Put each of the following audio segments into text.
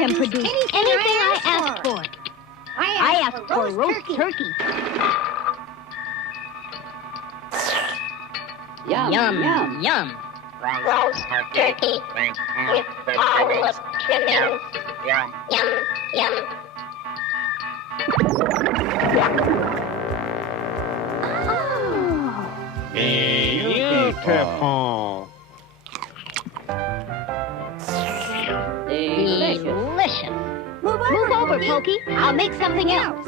can produce anything I ask for. I ask for roast turkey. Yum, yum, yum. Roast turkey with all the trimmings. Yum, yum. Beautiful. Delicious. Move over, Pokey. I'll make something else.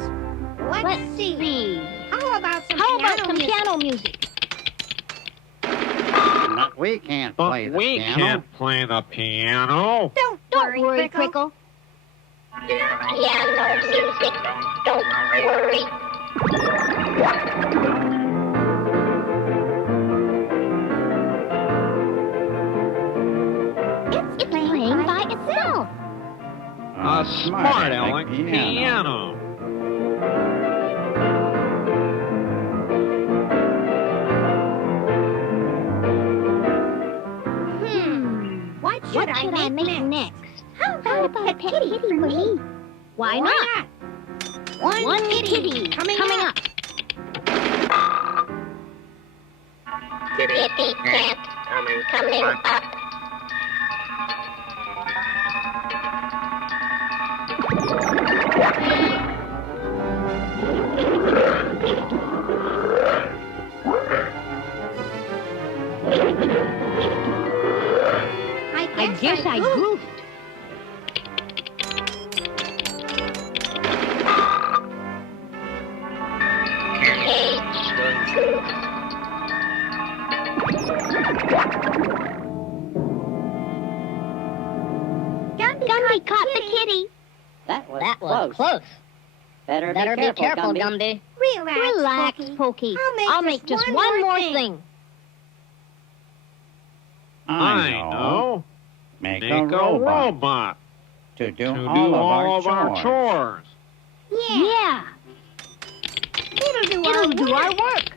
Let's see. How about some piano music? But we can't play the We piano. can't play the piano. Don't worry, Crickle. Piano music. Don't worry. It's playing by itself. A smart aleck piano. piano. What should I make next? How about a pet kitty for me? Why not? One kitty coming up. Kitty cat coming up. I guess I goofed. Gumby caught the kitty. That was close. Better Be careful, Gumby. Relax, Pokey. I'll make just one more thing. I know. Make Make a robot robot to do to all do of all of our our chores. chores. Yeah. It'll do our work.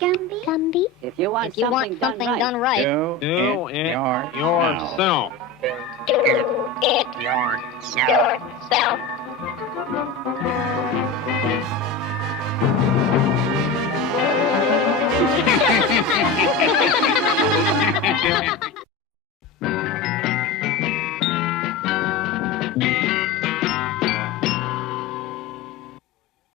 Gumby? If you want something done right, Do Do it it yourself. yourself. Do it yourself.